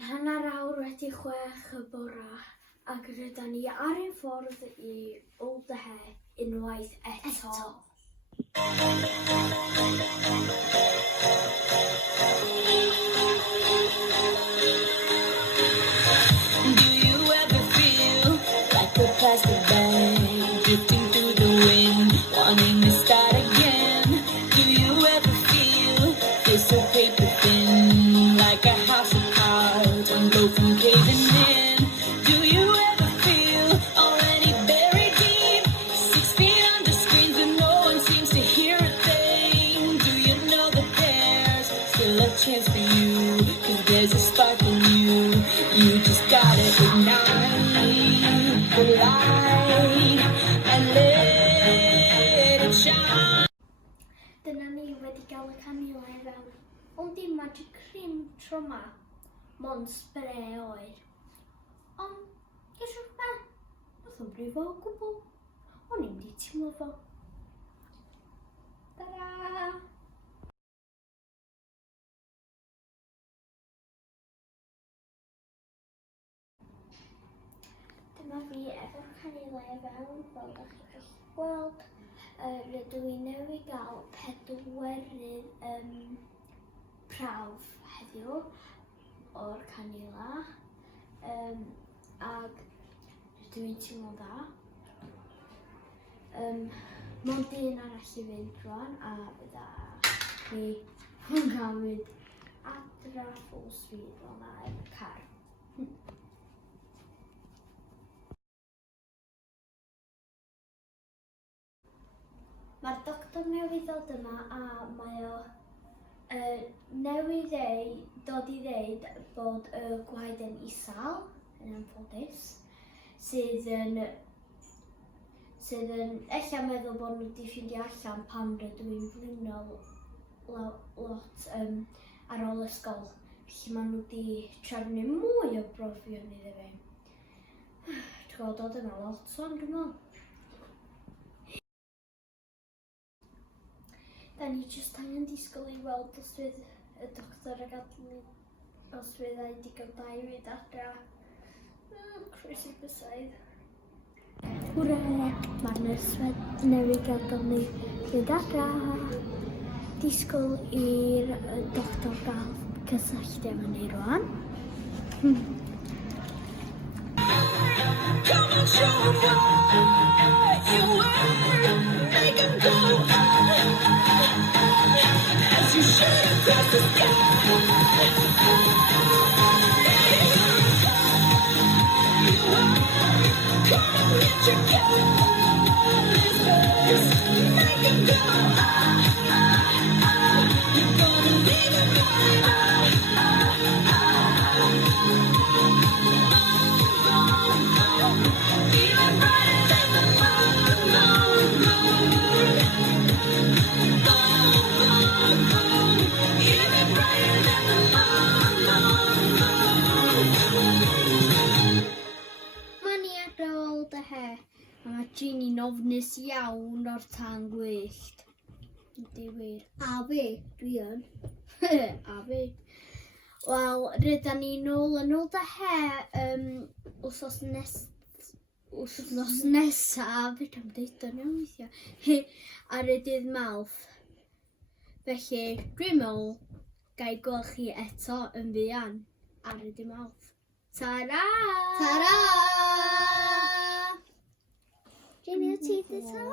Mae'n 6:30 y bore ac rydyn ni ar ein ffordd I Alderhay unwaith eto. Do you ever feel like a plastic bag drifting through the wind, wanting to start again? Do you ever feel so paper thin, like a house of cards, one blow from caving in? Do you ever feel already buried deep, 6 feet under screens and no one seems to hear a thing? Do you know that there's still a chance for you, 'cause there's a spark in you, you just gotta ignite the light and let it shine. Dyna ni wedi cael y canilau fewn, ond dim magic cream tro yma, mond spray oer. Ond, gesiwch be, nath o'n brifo o gwbl, o'n i'n wedi teimlo fo. Tara! Dyma fi efo'r canilau fewn, fel da chi gallu gweld. Rydw I newydd gael 4 prawf heddiw o'r canila ac rydw i'n teimlo dda. Mond un arall I fynd rwan a bydda chi yn cael mynd adra full speed fel yna efo car. Mae'r doctor newydd ddod yma a mae o newydd dod I ddeud bod y gwaed yn isal, yn anffodus, sydd yn ella meddwl bod nhw wedi ffindio allan pan rydw i'n blino lot ar ôl ysgol, felly maen nhw wedi trefnu mwy o brofion iddo fi. Dwi'n gweld dod yna lot o'n dwi'n meddwl. Da ni jyst angen disgwyl I weld os fydd y doctor yn gadael os fydd ei digon da I fynd adra. Croeso bysaidd. Hwre! Mae'r nyrs newydd gadael ni fynd adra. Disgwyl i'r doctor gael cysylltu efo ni rwan. Come and show what you are, make them go as you shoot across the sky. Come on, let your colors burst, make them go you're gonna leave them even brighter than the moon, even brighter than the moon. Mae ni ar ôl dy he. Mae Ginny'n ofnus iawn o'r tan gwyllt. Yndi wir. A fi, dwi yn. A fi. Wel, rydyn ni nôl yn ôl dy he wsos nesaf, fe tam deud o'n iawn weithiau, ar y dydd Mawrth. Felly, dwi'n meddwl gai gweld chi eto yn fuan ar y dydd Mawrth. Tara! Tara! Ginny, o ti eto?